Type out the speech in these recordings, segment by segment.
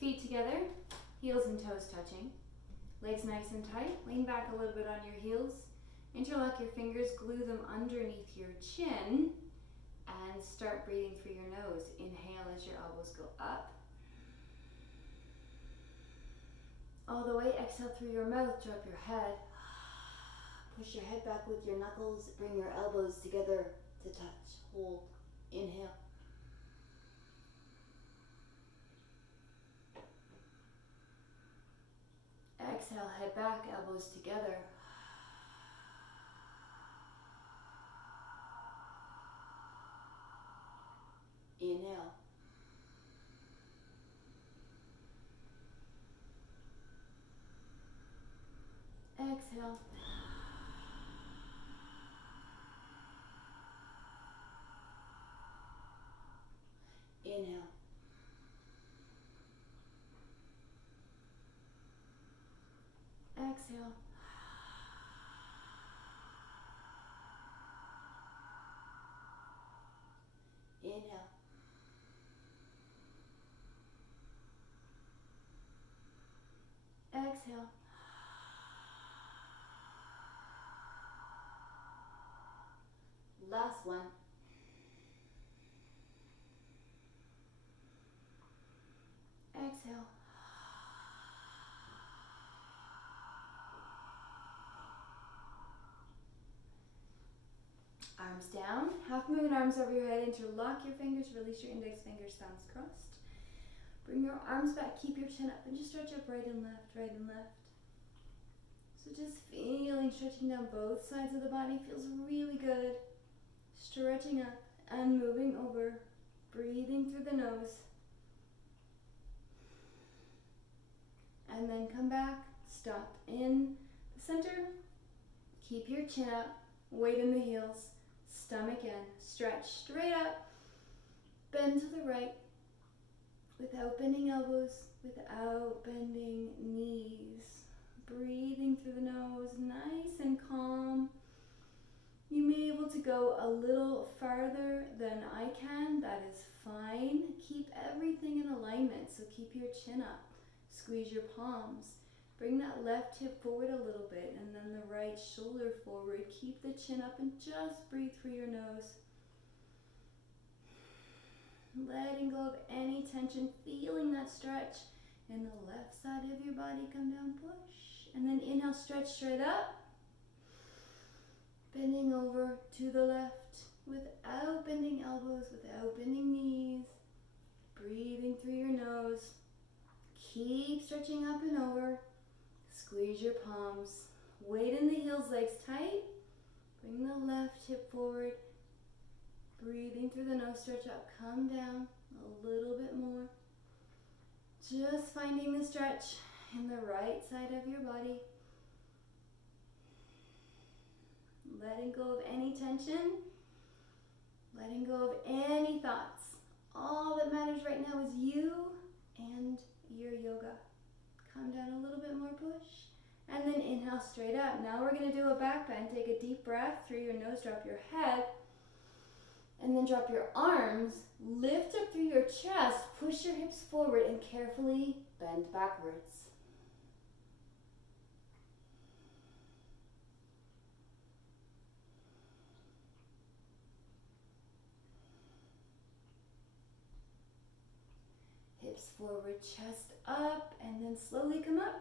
Feet together, heels and toes touching. Legs nice and tight. Lean back a little bit on your heels. Interlock your fingers, glue them underneath your chin, and start breathing through your nose. Inhale as your elbows go up. All the way, exhale through your mouth, drop your head. Push your head back with your knuckles, bring your elbows together to touch. Hold, inhale. Exhale, head back, elbows together. Inhale. Exhale. Inhale. Exhale. Inhale. Exhale. Last one. Exhale. Arms down, half moon, arms over your head, interlock your fingers, release your index fingers, thumbs crossed. Bring your arms back, keep your chin up, and just stretch up right and left, right and left. So just feeling, stretching down both sides of the body, feels really good. Stretching up and moving over, breathing through the nose. And then come back, stop in the center, keep your chin up, weight in the heels, stomach in, stretch straight up, bend to the right, without bending elbows, without bending knees. Breathing through the nose, nice and calm. You may be able to go a little farther than I can, that is fine. Keep everything in alignment, so keep your chin up, squeeze your palms. Bring that left hip forward a little bit and then the right shoulder forward. Keep the chin up and just breathe through your nose. Letting go of any tension, feeling that stretch in the left side of your body. Come down, push. And then inhale, stretch straight up. Bending over to the left without bending elbows, without bending knees. Breathing through your nose. Keep stretching up and over. Squeeze your palms. Weight in the heels, legs tight. Bring the left hip forward. Breathing through the nose, stretch up, come down a little bit more. Just finding the stretch in the right side of your body. Letting go of any tension. Letting go of any thoughts. All that matters right now is you and your yoga. Come down a little bit more, push. And then inhale straight up. Now we're going to do a back bend. Take a deep breath through your nose, drop your head. And then drop your arms, lift up through your chest, push your hips forward and carefully bend backwards. Hips forward, chest up, and then slowly come up.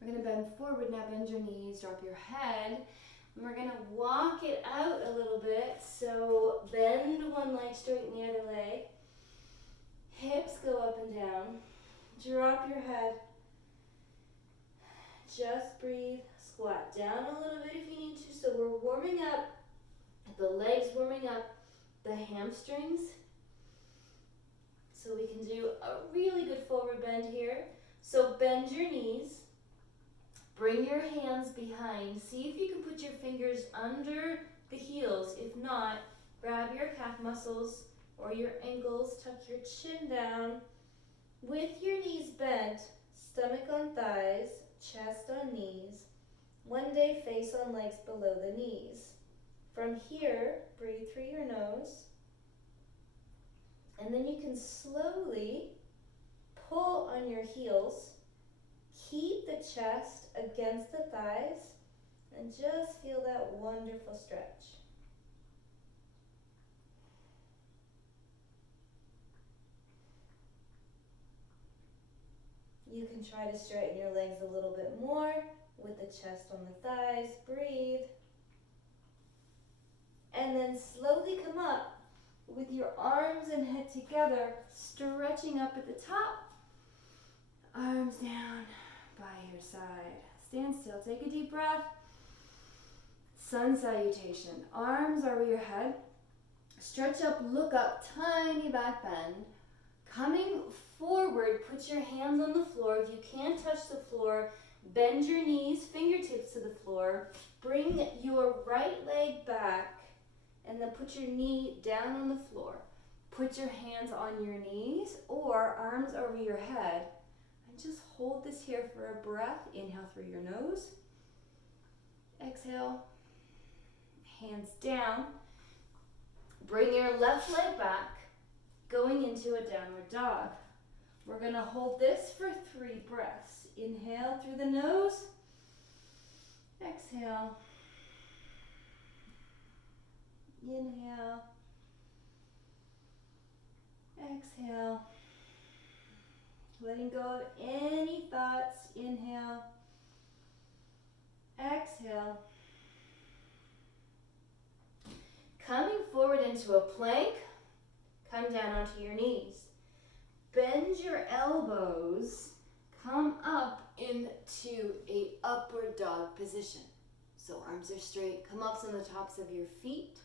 We're going to bend forward. Now bend your knees, drop your head. And we're going to walk it out a little bit. So bend one leg, straighten the other leg. Hips go up and down. Drop your head. Just breathe. Squat down a little bit if you need to. So we're warming up. The legs warming up. The hamstrings. So we can do a really good forward bend here. So bend your knees. Bring your hands behind. See if you can put your fingers under the heels. If not, grab your calf muscles or your ankles. Tuck your chin down. With your knees bent, stomach on thighs, chest on knees. One day face on legs below the knees. From here, breathe through your nose. And then you can slowly pull on your heels. Keep the chest against the thighs and just feel that wonderful stretch. You can try to straighten your legs a little bit more with the chest on the thighs. Breathe. And then slowly come up with your arms and head together, stretching up at the top. Arms down by your side. Stand still. Take a deep breath. Sun salutation. Arms over your head. Stretch up, look up, tiny back bend. Coming forward, put your hands on the floor. If you can't touch the floor, bend your knees, fingertips to the floor. Bring your right leg back and then put your knee down on the floor. Put your hands on your knees or arms over your head. And just hold this here for a breath. Inhale through your nose. Exhale. Hands down. Bring your left leg back. Going into a downward dog. We're going to hold this for 3 breaths. Inhale through the nose. Exhale. Inhale. Exhale. Letting go of any thoughts. Inhale. Exhale. Coming forward into a plank. Come down onto your knees. Bend your elbows. Come up into a upward dog position. So arms are straight. Come ups on the tops of your feet.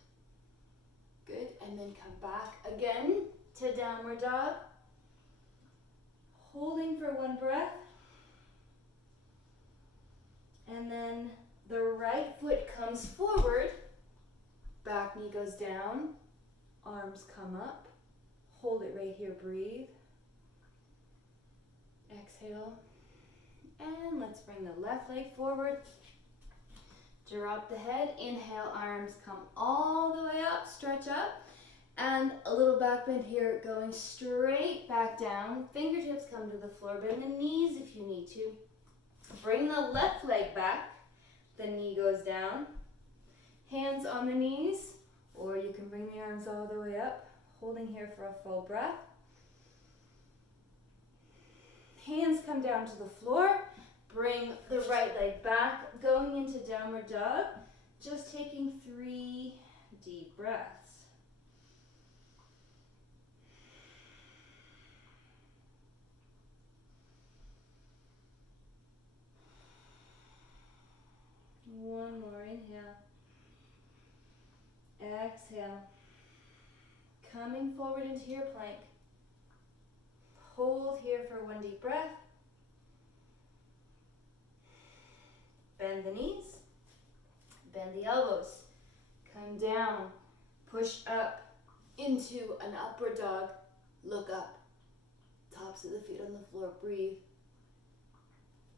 Good. And then come back again to downward dog. Holding for 1 breath. And then the right foot comes forward. Back knee goes down. Arms come up. Hold it right here, breathe. Exhale. And let's bring the left leg forward. Drop the head. Inhale, arms come all the way up, stretch up. And a little back bend here, going straight back down. Fingertips come to the floor. Bend the knees if you need to. Bring the left leg back. The knee goes down. Hands on the knees, or you can bring the arms all the way up. Holding here for a full breath. Hands come down to the floor. Bring the right leg back, going into downward dog. Just taking 3 deep breaths. One more, inhale. Exhale. Coming forward into your plank. Hold here for 1 deep breath. Bend the knees. Bend the elbows. Come down. Push up into an upward dog. Look up. Tops of the feet on the floor. Breathe.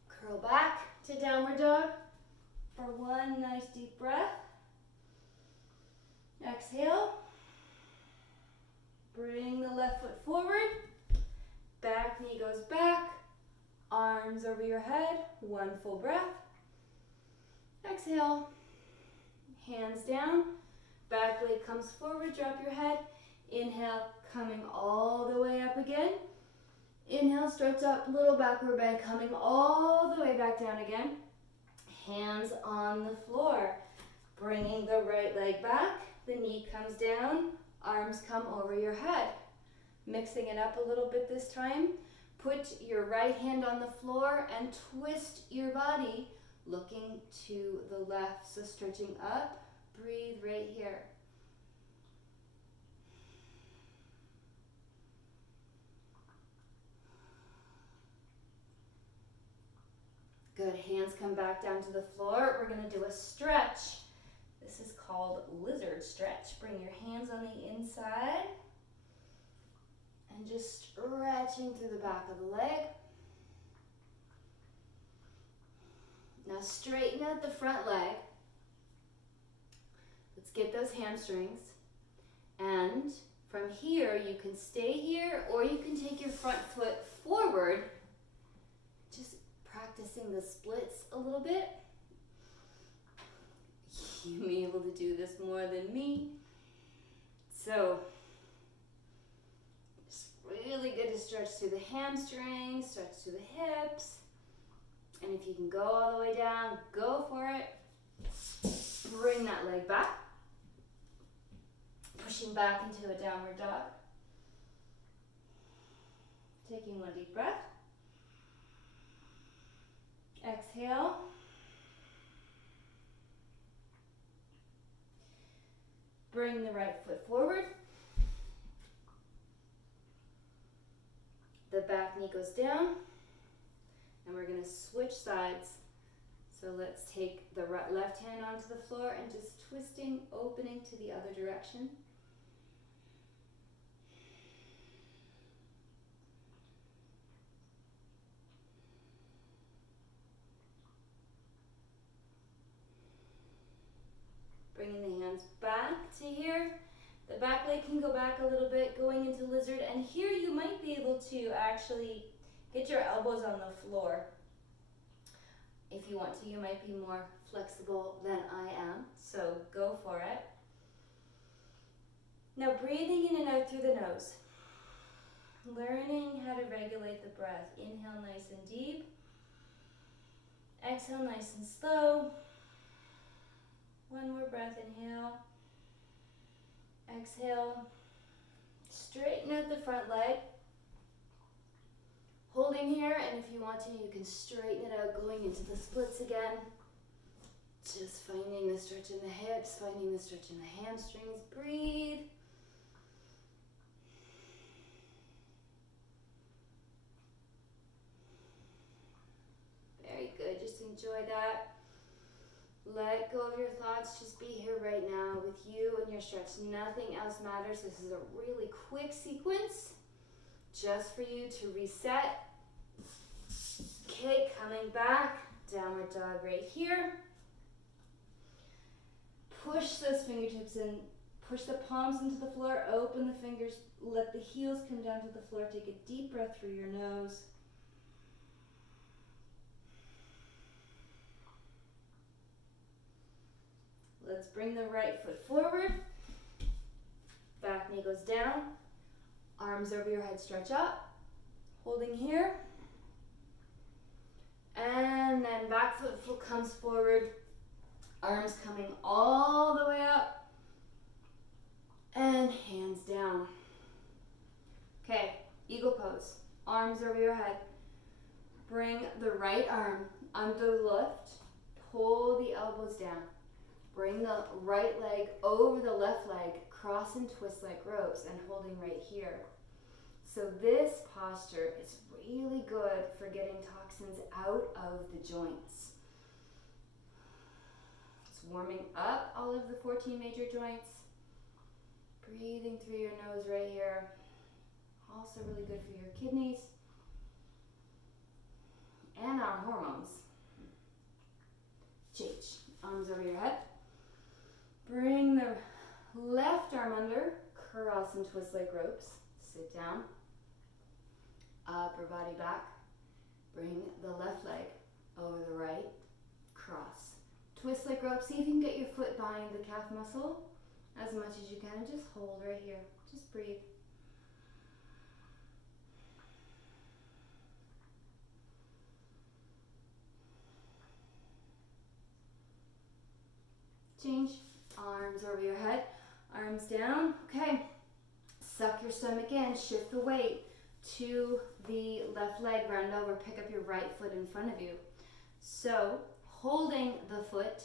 Curl back to downward dog for 1 nice deep breath. Exhale. Bring the left foot forward. Back knee goes back. Arms over your head. 1 full breath. Exhale. Hands down. Back leg comes forward. Drop your head. Inhale, coming all the way up again. Inhale, stretch up, little backward bend, coming all the way back down again. Hands on the floor. Bringing the right leg back. The knee comes down. Arms come over your head. Mixing it up a little bit this time. Put your right hand on the floor and twist your body, looking to the left. So stretching up, breathe right here. Good, hands come back down to the floor. We're gonna do a stretch. This is called lizard stretch. Bring your hands on the inside and just stretching through the back of the leg. Now straighten out the front leg. Let's get those hamstrings. And From here, you can stay here or you can take your front foot forward, just practicing the splits a little bit. You may be able to do this more than me. So, it's really good to stretch through the hamstrings, stretch through the hips. And if you can go all the way down, go for it. Bring that leg back. Pushing back into a downward dog. Taking one deep breath. Exhale. Bring the right foot forward. The back knee goes down. And we're going to switch sides. So let's take the left hand onto the floor and just twisting, opening to the other direction. Bringing the hands back to here. The back leg can go back a little bit, going into lizard. And here you might be able to actually get your elbows on the floor. If you want to, you might be more flexible than I am, so go for it. Now breathing in and out through the nose. Learning how to regulate the breath. Inhale nice and deep. Exhale nice and slow. One more breath, inhale. Exhale. Straighten out the front leg. Holding here, and if you want to, you can straighten it out, going into the splits again. Just finding the stretch in the hips, finding the stretch in the hamstrings. Breathe. Very good, just enjoy that. Let go of your thoughts, just be here right now with you and your stretch. Nothing else matters. This is a really quick sequence just for you to reset. Okay, coming back, downward dog right here. Push those fingertips in, push the palms into the floor, open the fingers, let the heels come down to the floor. Take a deep breath through your nose. Let's bring the right foot forward. Back knee goes down. Arms over your head, stretch up. Holding here. And then back foot comes forward. Arms coming all the way up. And hands down. Okay, eagle pose. Arms over your head. Bring the right arm under the left. Pull the elbows down. Bring the right leg over the left leg, cross and twist like ropes, and holding right here. So this posture is really good for getting toxins out of the joints. It's warming up all of the 14 major joints. Breathing through your nose right here. Also really good for your kidneys and our hormones. Change. Arms over your head. Bring the left arm under, cross and twist like ropes. Sit down. Upper body back. Bring the left leg over the right. Cross. Twist like ropes. See if you can get your foot behind the calf muscle as much as you can. And just hold right here. Just breathe. Change. Arms over your head, arms down. Okay, suck your stomach in, shift the weight to the left leg, round over, pick up your right foot in front of you. So, holding the foot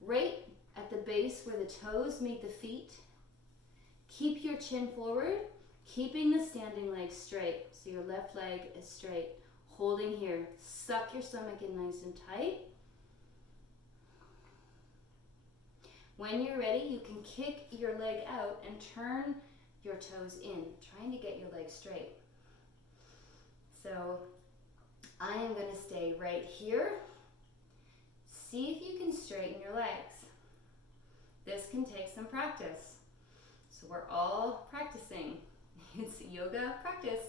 right at the base where the toes meet the feet. Keep your chin forward, keeping the standing leg straight. So your left leg is straight. Holding here, suck your stomach in nice and tight. When you're ready, you can kick your leg out and turn your toes in, trying to get your leg straight. So I am going to stay right here. See if you can straighten your legs. This can take some practice. So we're all practicing. It's yoga practice,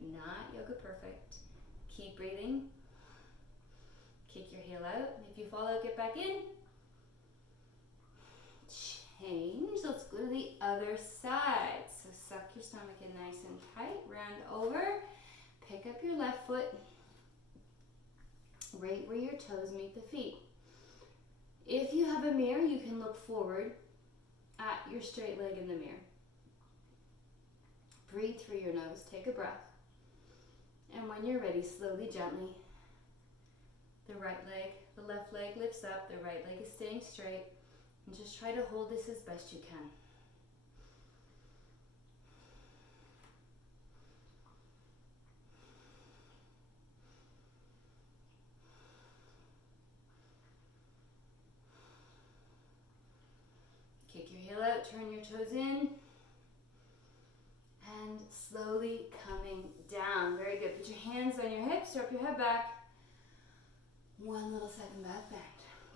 not yoga perfect. Keep breathing. Kick your heel out. If you fall out, get back in. Change. Let's go to the other side. So suck your stomach in nice and tight. Round over. Pick up your left foot right where your toes meet the feet. If you have a mirror, you can look forward at your straight leg in the mirror. Breathe through your nose. Take a breath. And when you're ready, slowly, gently, the right leg, the left leg lifts up, the right leg is staying straight, and just try to hold this as best you can. Kick your heel out, turn your toes in, and slowly coming down. Very good. Put your hands on your hips, drop your head back. One little second back bend.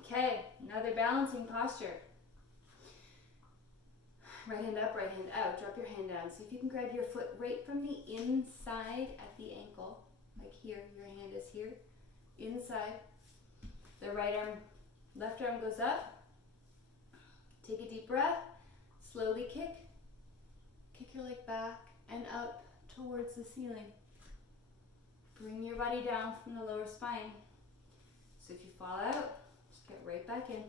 Okay, another balancing posture. Right hand up, right hand out. Drop your hand down. See if you can grab your foot right from the inside at the ankle. Like here, your hand is here. Inside. The right arm, left arm goes up. Take a deep breath. Slowly kick. Kick your leg back and up towards the ceiling. Bring your body down from the lower spine. So if you fall out, just get right back in.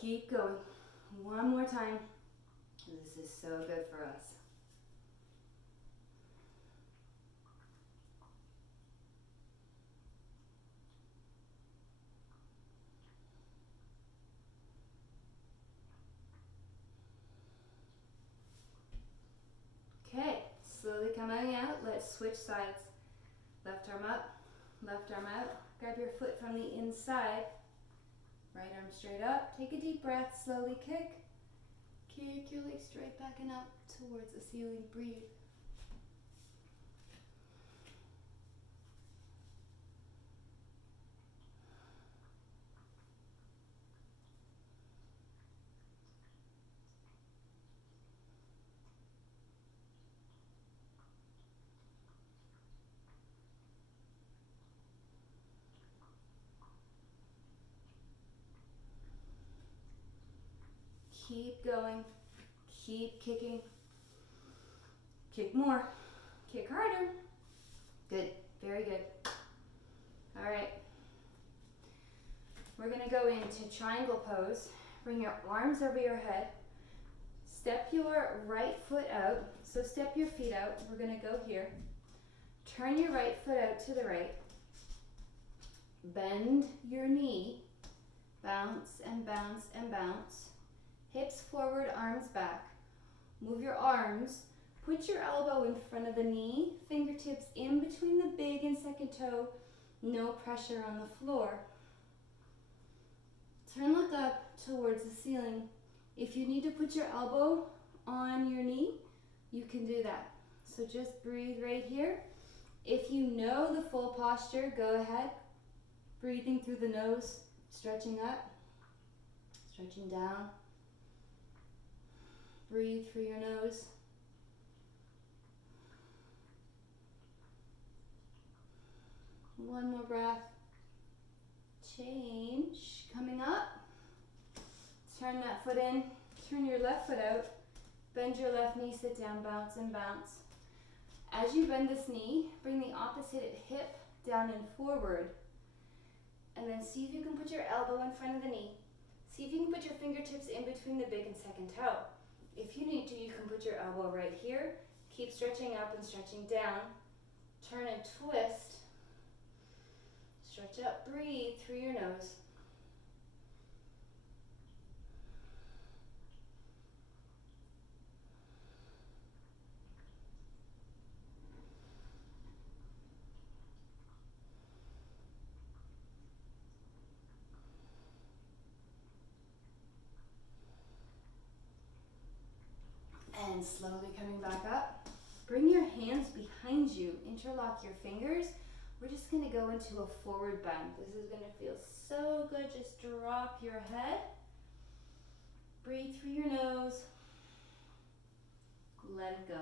Keep going. One more time. This is so good for us. Okay, slowly coming out. Let's switch sides. Left arm up, left arm out. Grab your foot from the inside. Right arm straight up. Take a deep breath. Slowly kick. Kick your leg straight back and up towards the ceiling. Breathe. Keep going. Keep kicking. Kick more. Kick harder. Good. Very good. All right. We're going to go into triangle pose. Bring your arms over your head. Step your right foot out. So step your feet out. We're going to go here. Turn your right foot out to the right. Bend your knee. Bounce and bounce and bounce. Hips forward, arms back. Move your arms. Put your elbow in front of the knee. Fingertips in between the big and second toe. No pressure on the floor. Turn, look up towards the ceiling. If you need to put your elbow on your knee, you can do that. So just breathe right here. If you know the full posture, go ahead. Breathing through the nose, stretching up, stretching down. Breathe through your nose. One more breath. Change. Coming up. Turn that foot in. Turn your left foot out. Bend your left knee, sit down, bounce and bounce. As you bend this knee, bring the opposite hip down and forward. And then see if you can put your elbow in front of the knee. See if you can put your fingertips in between the big and second toe. If you need to, you can put your elbow right here. Keep stretching up and stretching down. Turn and twist. Stretch up, breathe through your nose. And slowly coming back up. Bring your hands behind you. Interlock your fingers. We're just going to go into a forward bend. This is going to feel so good. Just drop your head. Breathe through your nose. Let it go.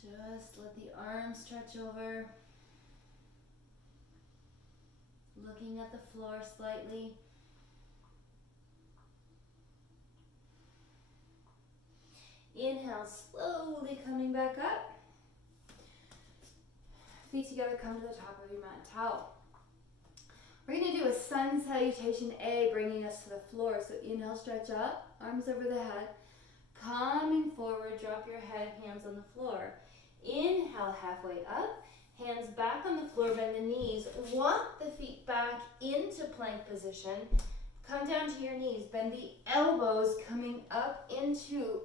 Just let the arms stretch over. Looking at the floor slightly. Inhale, slowly coming back up. Feet together, come to the top of your mat towel. We're going to do a sun salutation A, bringing us to the floor. So inhale, stretch up, arms over the head. Coming forward, drop your head, hands on the floor. Inhale, halfway up, hands back on the floor, bend the knees. Walk the feet back into plank position. Come down to your knees, bend the elbows, coming up into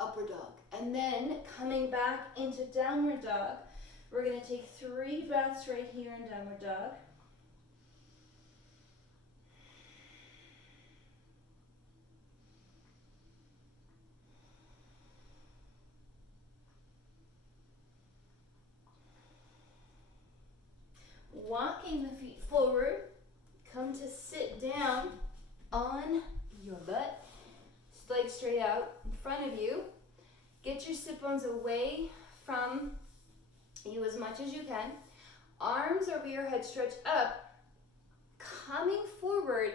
upper dog. And then coming back into downward dog. We're going to take 3 breaths right here in downward dog. Walking the feet forward, come to sit down on your butt, legs straight out in front of you. Get your sit bones away from you as much as you can. Arms over your head, stretch up. Coming forward,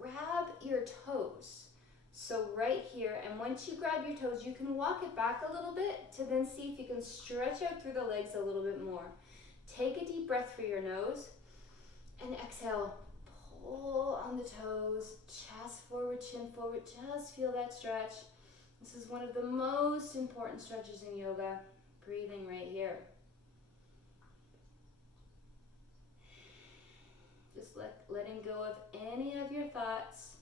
grab your toes. So right here, and once you grab your toes, you can walk it back a little bit to then see if you can stretch out through the legs a little bit more. Take a deep breath through your nose and exhale. Pull on the toes, chest forward, chin forward. Just feel that stretch. This is one of the most important stretches in yoga. Breathing right here. Just letting go of any of your thoughts.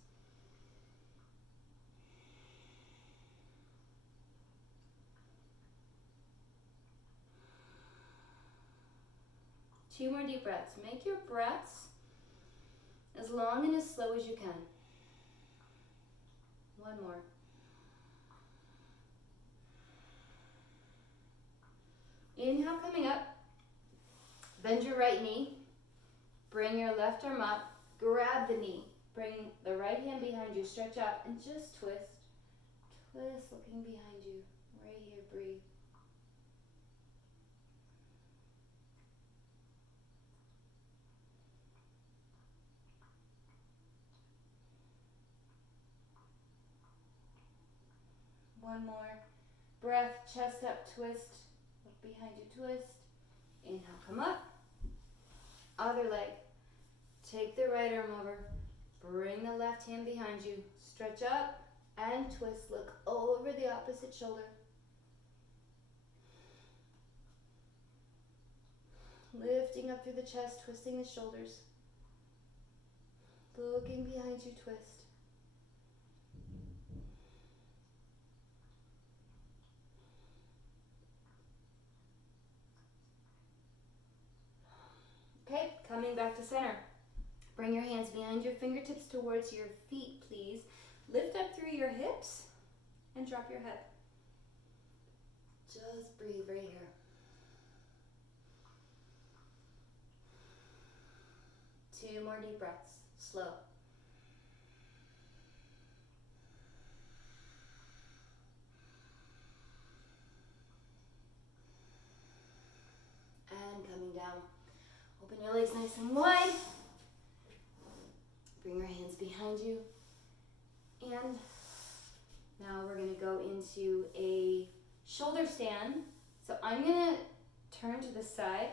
Two more deep breaths. Make your breaths as long and as slow as you can. One more. Inhale, coming up. Bend your right knee. Bring your left arm up. Grab the knee. Bring the right hand behind you. Stretch up and just twist. Twist, looking behind you. Right here, breathe. One more. Breath, chest up, twist. Look behind you, twist. Inhale, come up. Other leg. Take the right arm over. Bring the left hand behind you. Stretch up and twist. Look over the opposite shoulder. Lifting up through the chest, twisting the shoulders. Looking behind you, twist. Okay, coming back to center. Bring your hands behind your fingertips towards your feet, please. Lift up through your hips and drop your head. Just breathe right here. Two more deep breaths, slow. And coming down. Open your legs nice and wide. Bring your hands behind you. And now we're going to go into a shoulder stand. So I'm going to turn to the side.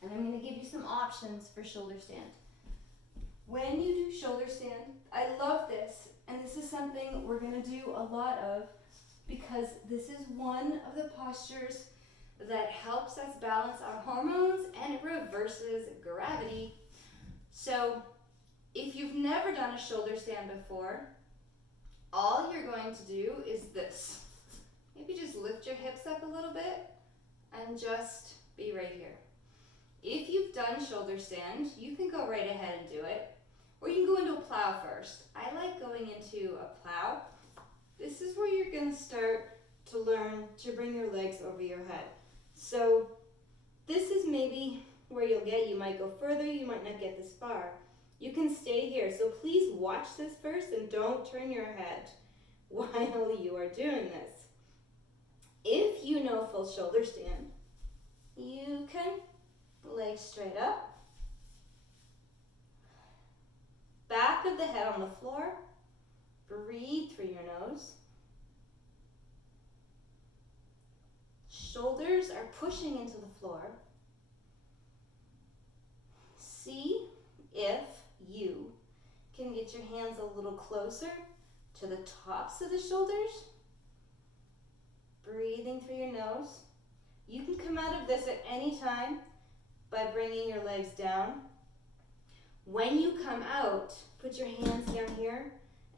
And I'm going to give you some options for shoulder stand. When you do shoulder stand, I love this. And this is something we're going to do a lot of because this is one of the postures that helps us balance our hormones and it reverses gravity. So if you've never done a shoulder stand before, all you're going to do is this. Maybe just lift your hips up a little bit and just be right here. If you've done shoulder stand, you can go right ahead and do it. Or you can go into a plow first. I like going into a plow. This is where you're going to start to learn to bring your legs over your head. So this is maybe where you might go further, you might not get this far. You can stay here. So please watch this first and don't turn your head while you are doing this. If you know full shoulder stand, you can legs straight up, back of the head on the floor, breathe through your nose. Shoulders are pushing into the floor. See if you can get your hands a little closer to the tops of the shoulders. Breathing through your nose. You can come out of this at any time by bringing your legs down. When you come out, put your hands down here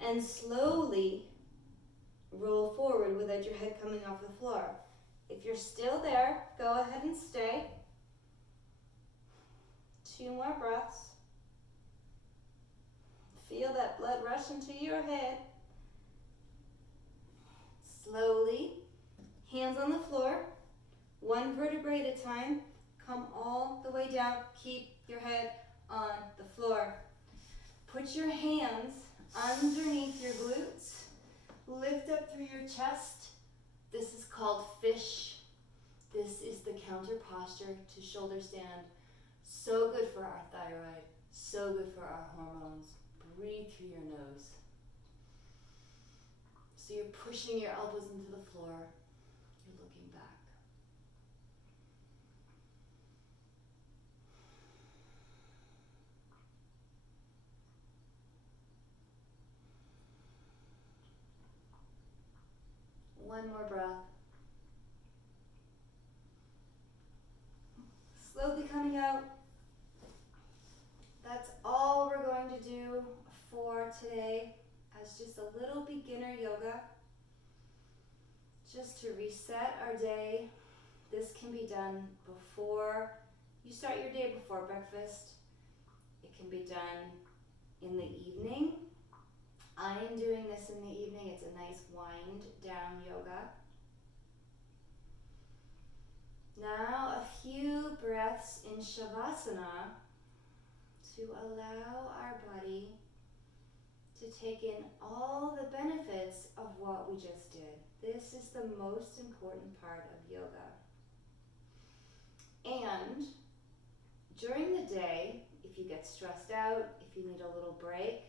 and slowly roll forward without your head coming off the floor. If you're still there, go ahead and stay. 2 more breaths. Feel that blood rush into your head. Slowly, hands on the floor, 1 vertebrae at a time. Come all the way down. Keep your head on the floor. Put your hands underneath your glutes. Lift up through your chest. This is called fish. This is the counter posture to shoulder stand. So good for our thyroid. So good for our hormones. Breathe through your nose. So you're pushing your elbows into the floor. You're looking back. One more breath. Slowly coming out. That's all we're going to do for today as just a little beginner yoga. Just to reset our day. This can be done before you start your day, before breakfast. It can be done in the evening. I am doing this in the evening. It's a nice wind down yoga. Now a few breaths in Shavasana to allow our body to take in all the benefits of what we just did. This is the most important part of yoga. And during the day, if you get stressed out, if you need a little break,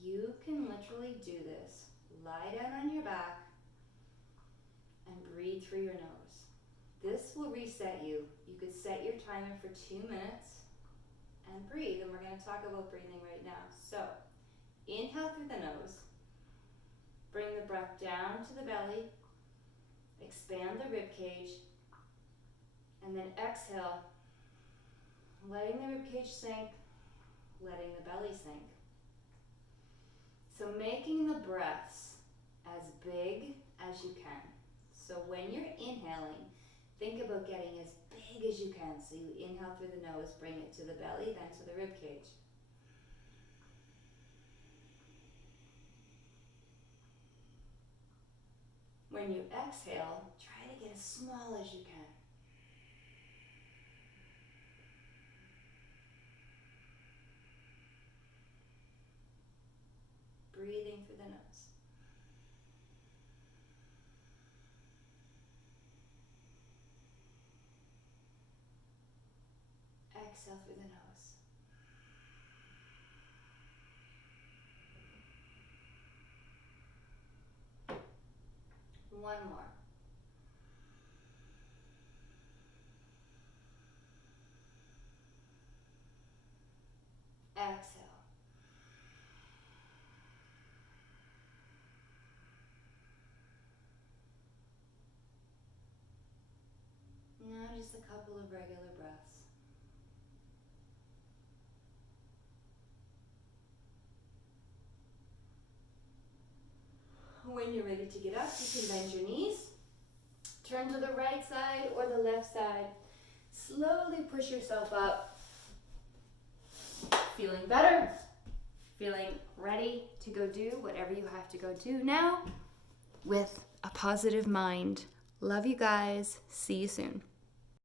you can literally do this. Lie down on your back and breathe through your nose. This will reset you. You could set your timer for 2 minutes and breathe, and we're going to talk about breathing right now. So, inhale through the nose. Bring the breath down to the belly. Expand the rib cage. And then exhale, letting the rib cage sink, letting the belly sink. So making the breaths as big as you can. So when you're inhaling, think about getting as big as you can. So you inhale through the nose, bring it to the belly, then to the rib cage. When you exhale, try to get as small as you can. Breathing through the nose. Exhale through the nose. One more. Exhale. Now just a couple of regular breaths. When you're ready to get up, you can bend your knees. Turn to the right side or the left side. Slowly push yourself up. Feeling better. Feeling ready to go do whatever you have to go do now with a positive mind. Love you guys. See you soon.